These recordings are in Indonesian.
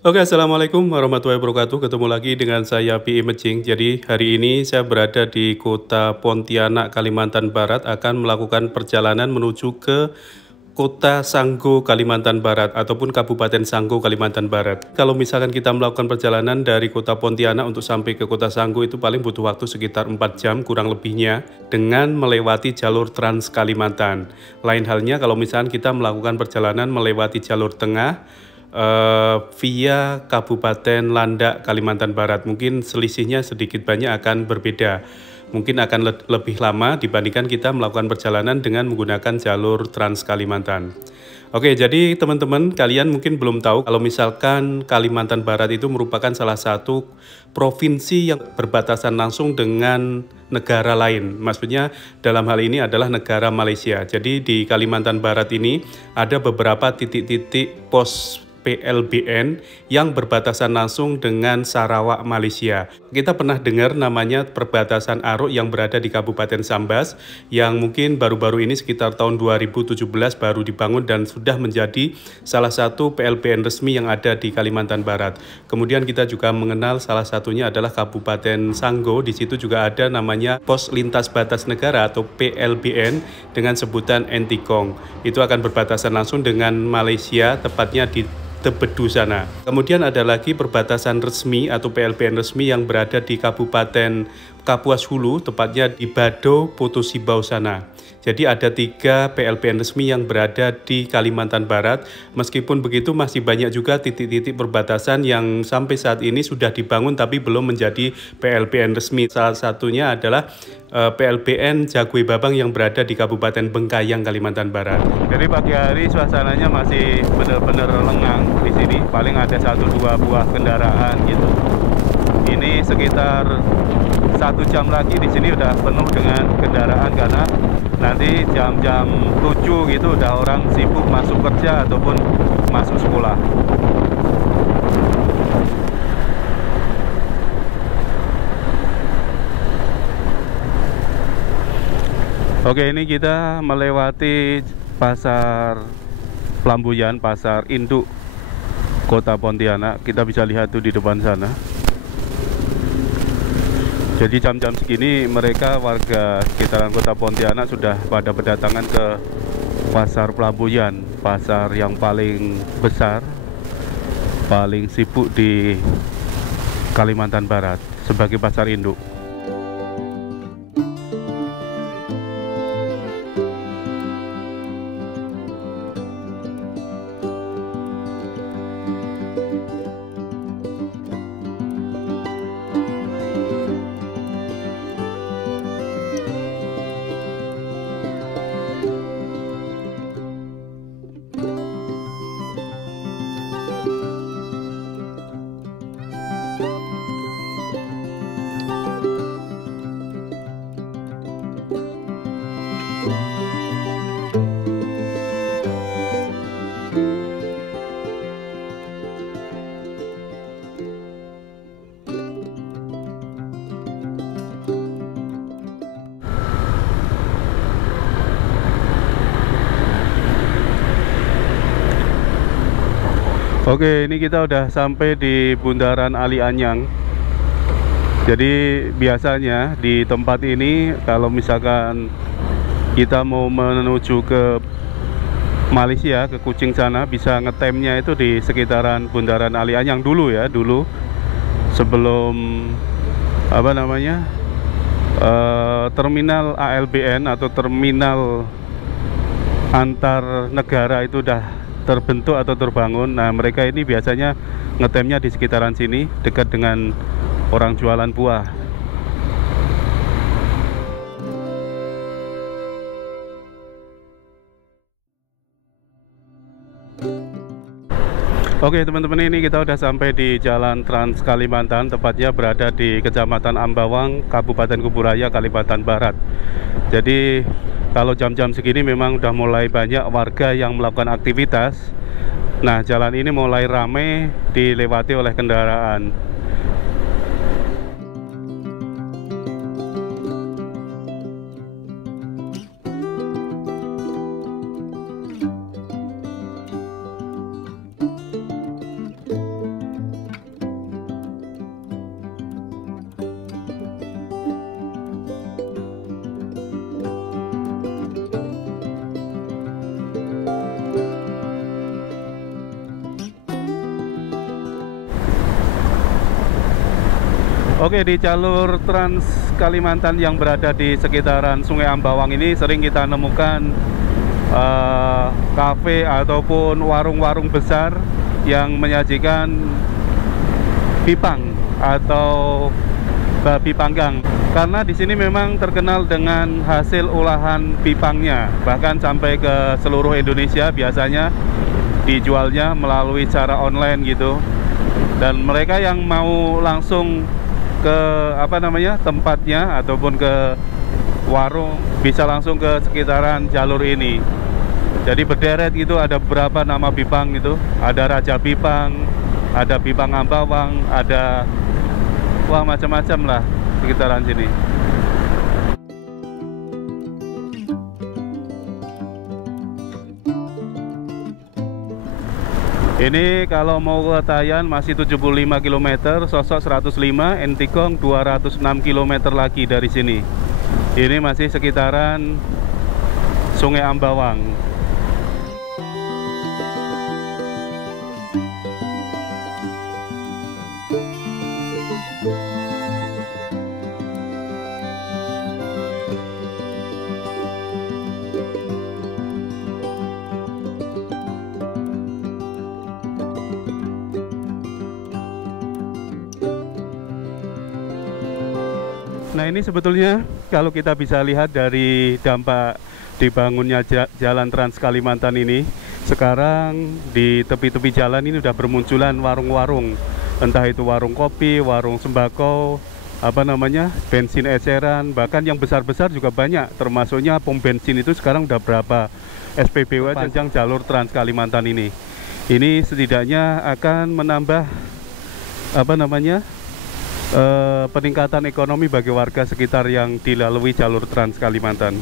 Oke, Assalamualaikum warahmatullahi wabarakatuh. Ketemu lagi dengan saya Pi Imaging. Jadi hari ini saya berada di kota Pontianak, Kalimantan Barat, akan melakukan perjalanan menuju ke Kota Sanggo, Kalimantan Barat, ataupun Kabupaten Sanggo, Kalimantan Barat. Kalau misalkan kita melakukan perjalanan dari kota Pontianak untuk sampai ke Kota Sanggo itu paling butuh waktu sekitar 4 jam kurang lebihnya dengan melewati jalur Trans Kalimantan. Lain halnya kalau misalkan kita melakukan perjalanan melewati jalur tengah via Kabupaten Landak, Kalimantan Barat. Mungkin selisihnya sedikit banyak akan berbeda. Mungkin akan lebih lama dibandingkan kita melakukan perjalanan dengan menggunakan jalur Trans Kalimantan. Oke, jadi teman-teman kalian mungkin belum tahu kalau misalkan Kalimantan Barat itu merupakan salah satu provinsi yang berbatasan langsung dengan negara lain. Maksudnya dalam hal ini adalah negara Malaysia. Jadi di Kalimantan Barat ini ada beberapa titik-titik pos PLBN yang berbatasan langsung dengan Sarawak, Malaysia. Kita pernah dengar namanya perbatasan Aruk yang berada di Kabupaten Sambas, yang mungkin baru-baru ini sekitar tahun 2017 baru dibangun dan sudah menjadi salah satu PLBN resmi yang ada di Kalimantan Barat. Kemudian kita juga mengenal salah satunya adalah Kabupaten Sanggo. Di situ juga ada namanya Pos Lintas Batas Negara atau PLBN dengan sebutan Entikong. Itu akan berbatasan langsung dengan Malaysia, tepatnya di Tebedu sana. Kemudian ada lagi perbatasan resmi atau PLBN resmi yang berada di Kabupaten Kapuas Hulu, tepatnya di Bado, Potosibau sana. Jadi ada 3 PLBN resmi yang berada di Kalimantan Barat. Meskipun begitu masih banyak juga titik-titik perbatasan yang sampai saat ini sudah dibangun tapi belum menjadi PLBN resmi. Salah satunya adalah PLBN Jagwe Babang yang berada di Kabupaten Bengkayang, Kalimantan Barat. Jadi pagi hari suasananya masih benar-benar lengang di sini. Paling ada 1-2 buah kendaraan gitu. Ini sekitar 1 jam lagi di sini udah penuh dengan kendaraan karena nanti jam-jam 7 gitu udah orang sibuk masuk kerja ataupun masuk sekolah. Oke, ini kita melewati pasar Pelambuyan, pasar induk Kota Pontianak. Kita bisa lihat tuh di depan sana. Jadi jam-jam segini mereka warga sekitaran Kota Pontianak sudah pada berdatangan ke pasar Pelambuyan, pasar yang paling besar, paling sibuk di Kalimantan Barat sebagai pasar induk. Oke, ini kita udah sampai di Bundaran Ali Anyang. Jadi biasanya di tempat ini kalau misalkan kita mau menuju ke Malaysia, ke Kuching sana, bisa ngetemnya itu di sekitaran Bundaran Ali Anyang dulu ya, dulu sebelum apa namanya terminal ALBN atau terminal antar negara itu udah terbentuk atau terbangun. Nah, mereka ini biasanya ngetemnya di sekitaran sini, dekat dengan orang jualan buah. Oke teman-teman, ini kita udah sampai di Jalan Trans Kalimantan, tepatnya berada di Kecamatan Ambawang, Kabupaten Kuburaya, Kalimantan Barat. Jadi kalau jam-jam segini memang udah mulai banyak warga yang melakukan aktivitas. Nah, jalan ini mulai ramai dilewati oleh kendaraan. Oke, di jalur Trans Kalimantan yang berada di sekitaran Sungai Ambawang ini sering kita nemukan kafe ataupun warung-warung besar yang menyajikan pipang atau babi panggang. Karena di sini memang terkenal dengan hasil olahan pipangnya, bahkan sampai ke seluruh Indonesia biasanya dijualnya melalui cara online gitu. Dan mereka yang mau langsung ke tempatnya ataupun ke warung bisa langsung ke sekitaran jalur ini. Jadi berderet gitu, ada beberapa nama pipang gitu, ada Raja Pipang, ada Pipang Ambawang, ada macam-macam lah sekitaran sini. Ini kalau mau ke Tayan masih 75 km, Sosok 105, Entikong 206 km lagi dari sini. Ini masih sekitaran Sungai Ambawang. Nah, ini sebetulnya kalau kita bisa lihat dari dampak dibangunnya jalan Trans Kalimantan ini, sekarang di tepi-tepi jalan ini udah bermunculan warung-warung, entah itu warung kopi, warung sembako, bensin eceran, bahkan yang besar-besar juga banyak, termasuknya pom bensin itu sekarang udah berapa SPBU panjang jalur Trans Kalimantan ini. Ini setidaknya akan menambah peningkatan ekonomi bagi warga sekitar yang dilalui jalur Trans Kalimantan.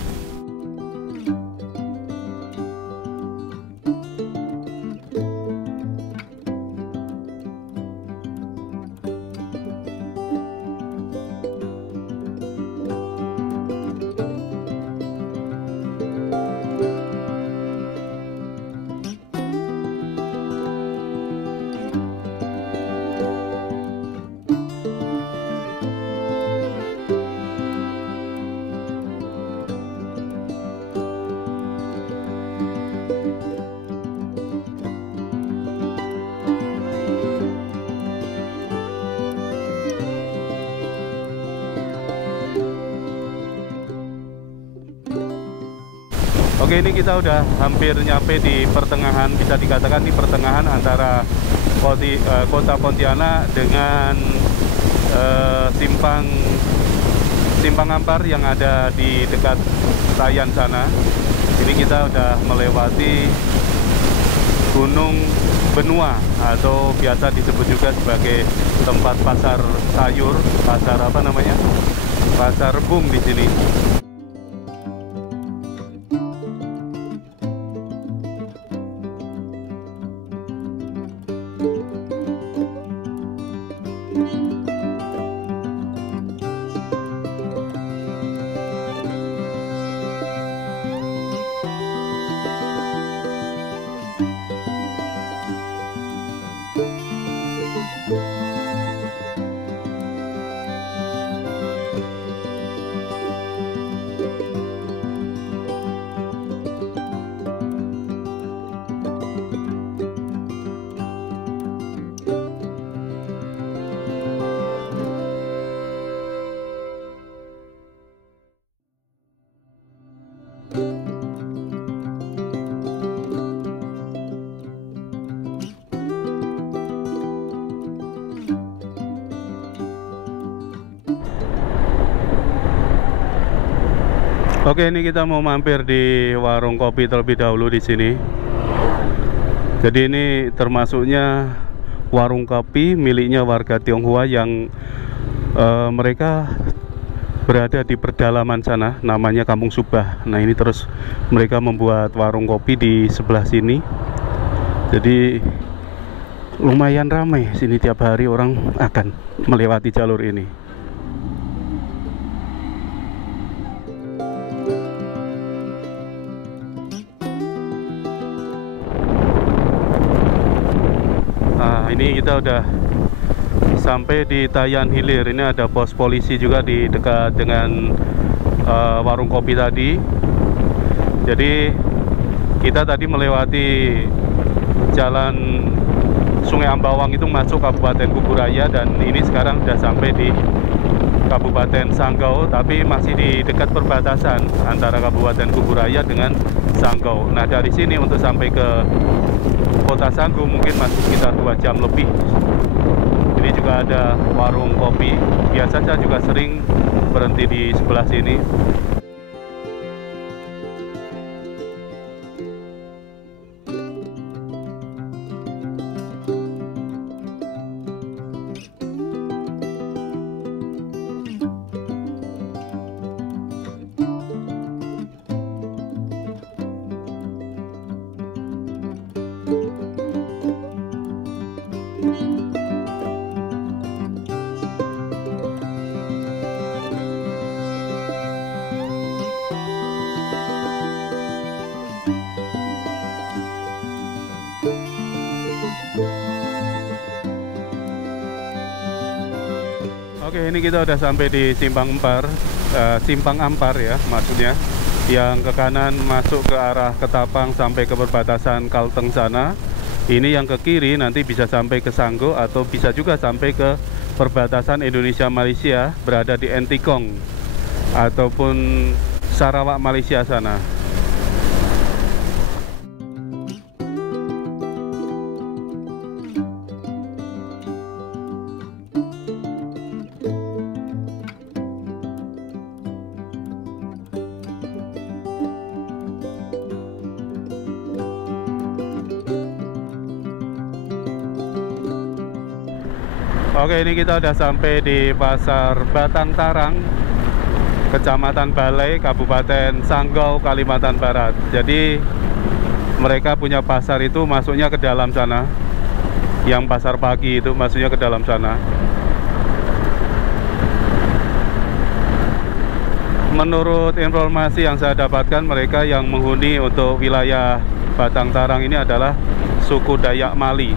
Oke, ini kita udah hampir nyampe di pertengahan, bisa dikatakan di pertengahan antara kota Pontianak dengan simpang Ampar yang ada di dekat Tayan sana. Ini kita udah melewati Gunung Benua atau biasa disebut juga sebagai tempat pasar sayur, pasar pasar rebung di sini. Oke, ini kita mau mampir di warung kopi terlebih dahulu di sini. Jadi ini termasuknya warung kopi miliknya warga Tionghoa yang mereka berada di pedalaman sana, namanya Kampung Subah. Nah, ini terus mereka membuat warung kopi di sebelah sini. Jadi lumayan ramai sini, tiap hari orang akan melewati jalur ini. Ini kita udah sampai di Tayan Hilir. Ini ada pos polisi juga di dekat dengan warung kopi tadi. Jadi kita tadi melewati jalan Sungai Ambawang itu masuk Kabupaten Kuburaya, dan ini sekarang sudah sampai di Kabupaten Sanggau, tapi masih di dekat perbatasan antara Kabupaten Kuburaya dengan Sanggau. Nah, dari sini untuk sampai ke Kota Sanggau mungkin masih sekitar 2 jam lebih. Ini juga ada warung kopi. Biasa saya juga sering berhenti di sebelah sini. Oke, ini kita udah sampai di Simpang Ampar ya, maksudnya yang ke kanan masuk ke arah Ketapang sampai ke perbatasan Kalteng sana. Ini yang ke kiri nanti bisa sampai ke Sanggau atau bisa juga sampai ke perbatasan Indonesia Malaysia, berada di Entikong ataupun Sarawak Malaysia sana. Oke, ini kita udah sampai di Pasar Batang Tarang, Kecamatan Balai, Kabupaten Sanggau, Kalimantan Barat. Jadi mereka punya pasar itu masuknya ke dalam sana. Yang pasar pagi itu masuknya ke dalam sana. Menurut informasi yang saya dapatkan, mereka yang menghuni untuk wilayah Batang Tarang ini adalah suku Dayak Mali.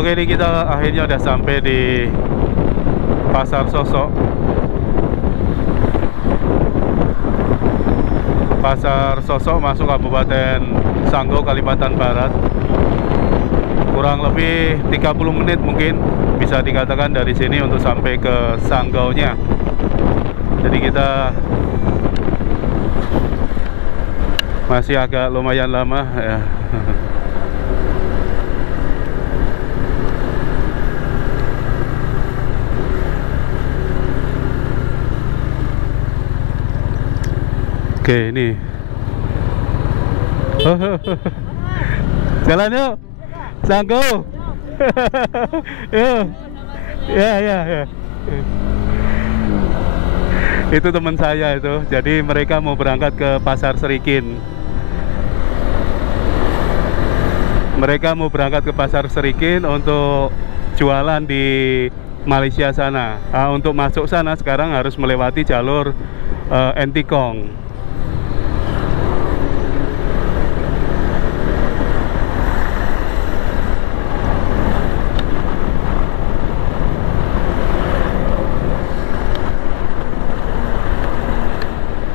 Oke, ini kita akhirnya udah sampai di Pasar Sosok. Pasar Sosok masuk Kabupaten Sanggau, Kalimantan Barat. Kurang lebih 30 menit mungkin bisa dikatakan dari sini untuk sampai ke Sanggaunya. Jadi kita masih agak lumayan lama ya. Oke, ini jalan yuk, Sanggau. Yuk. Ya. Itu teman saya itu. Jadi mereka mau berangkat ke Pasar Serikin. Mereka mau berangkat ke Pasar Serikin untuk jualan di Malaysia sana. Nah, untuk masuk sana sekarang harus melewati jalur Entikong.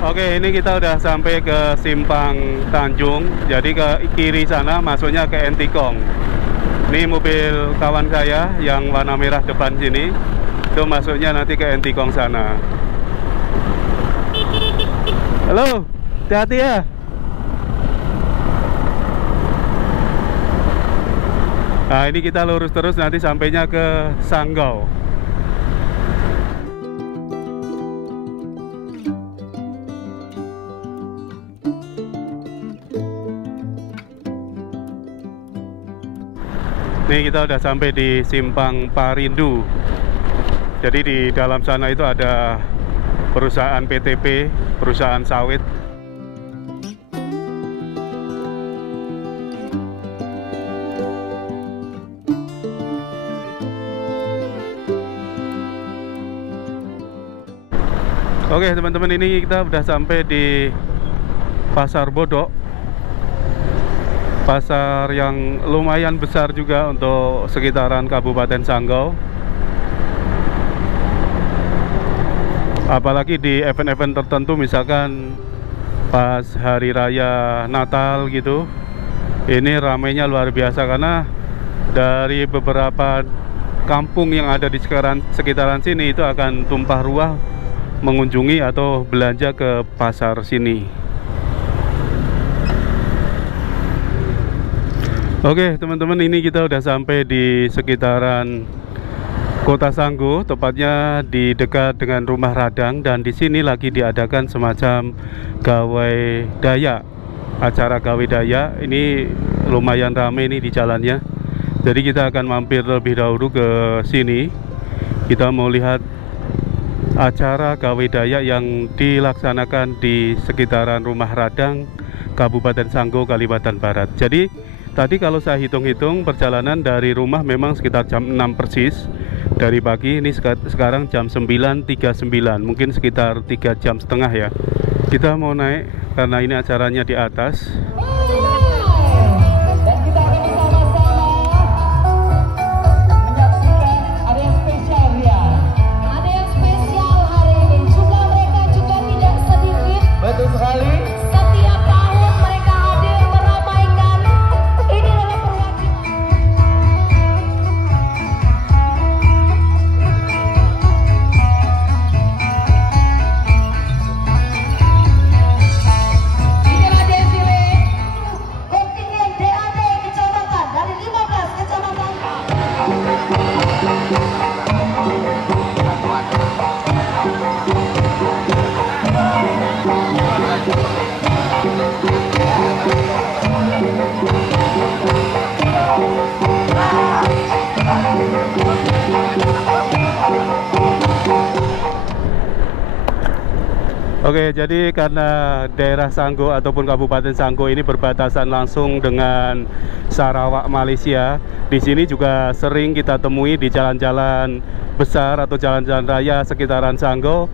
Oke, ini kita udah sampai ke Simpang Tanjung. Jadi ke kiri sana masuknya ke Entikong. Ini mobil kawan saya yang warna merah depan sini. Itu masuknya nanti ke Entikong sana. Halo, hati-hati ya. Nah, ini kita lurus terus nanti sampainya ke Sanggau. Nih kita udah sampai di Simpang Parindu. Jadi di dalam sana itu ada perusahaan PTP, perusahaan sawit. Oke teman-teman, ini kita udah sampai di Pasar Bodok. Pasar yang lumayan besar juga untuk sekitaran Kabupaten Sanggau. Apalagi di event-event tertentu, misalkan pas hari raya Natal gitu, ini ramainya luar biasa karena dari beberapa kampung yang ada di sekitaran sini itu akan tumpah ruah mengunjungi atau belanja ke pasar sini. Oke teman-teman, ini kita udah sampai di sekitaran Kota Sanggau, tepatnya di dekat dengan Rumah Radang, dan di sini lagi diadakan semacam gawai dayak, acara gawai dayak. Ini lumayan ramai nih di jalannya. Jadi kita akan mampir lebih dahulu ke sini. Kita mau lihat acara gawai dayak yang dilaksanakan di sekitaran Rumah Radang, Kabupaten Sanggau, Kalimantan Barat. Jadi tadi kalau saya hitung-hitung perjalanan dari rumah memang sekitar jam 6 persis dari pagi. Ini sekarang jam 9.39, mungkin sekitar 3 jam setengah ya. Kita mau naik karena ini acaranya di atas. Dan kita akan bersama-sama menyaksikan ada yang spesial ya. Ada yang spesial hari ini. Jumlah mereka juga tidak sedikit. Betul sekali. Setiap tahun mereka hadir meramaikan. Ini adalah perwakilan. Inilah defile kontingen DAD kecamatan dari 15 kecamatan. Oke, jadi karena daerah Sanggau ataupun Kabupaten Sanggau ini berbatasan langsung dengan Sarawak, Malaysia, di sini juga sering kita temui di jalan-jalan besar atau jalan-jalan raya sekitaran Sanggau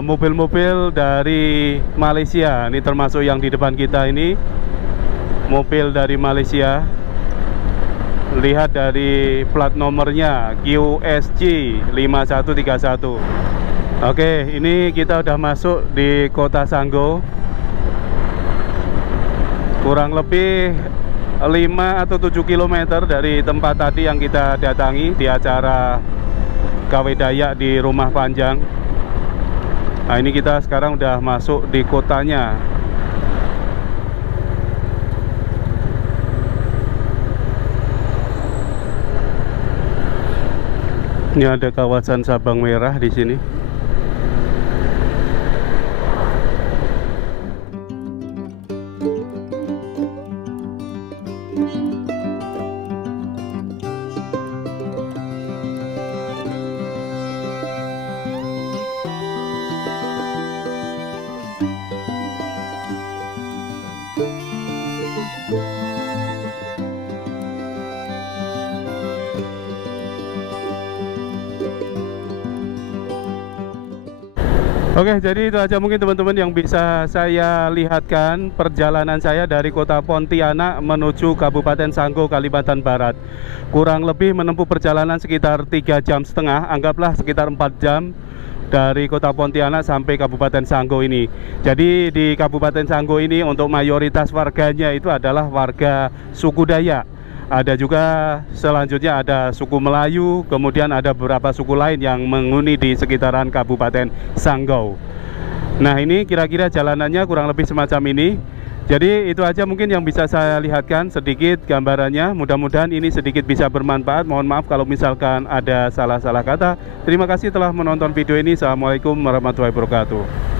mobil-mobil dari Malaysia. Ini termasuk yang di depan kita ini, mobil dari Malaysia. Lihat dari plat nomornya QSG 5131. Oke, ini kita udah masuk di Kota Sanggau. Kurang lebih 5 atau 7 km dari tempat tadi yang kita datangi di acara gawai dayak di Rumah Panjang. Nah, ini kita sekarang udah masuk di kotanya. Ini ada kawasan Sabang Merah di sini. Oke, jadi itu aja mungkin teman-teman yang bisa saya lihatkan perjalanan saya dari Kota Pontianak menuju Kabupaten Sanggau, Kalimantan Barat. Kurang lebih menempuh perjalanan sekitar 3 jam setengah, anggaplah sekitar 4 jam dari Kota Pontianak sampai Kabupaten Sanggau ini. Jadi di Kabupaten Sanggau ini untuk mayoritas warganya itu adalah warga suku Dayak. Ada juga selanjutnya ada suku Melayu, kemudian ada beberapa suku lain yang menghuni di sekitaran Kabupaten Sanggau. Nah, ini kira-kira jalanannya kurang lebih semacam ini. Jadi itu aja mungkin yang bisa saya lihatkan sedikit gambarannya. Mudah-mudahan ini sedikit bisa bermanfaat. Mohon maaf kalau misalkan ada salah-salah kata. Terima kasih telah menonton video ini. Assalamualaikum warahmatullahi wabarakatuh.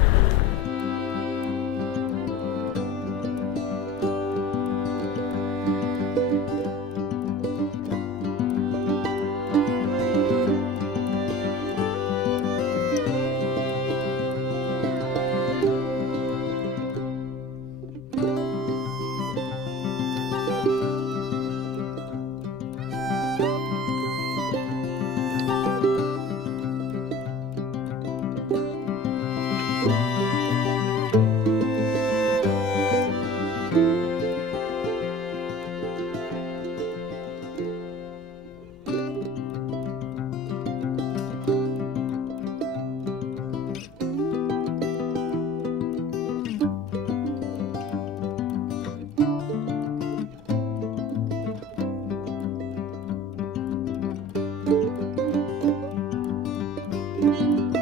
Thank you.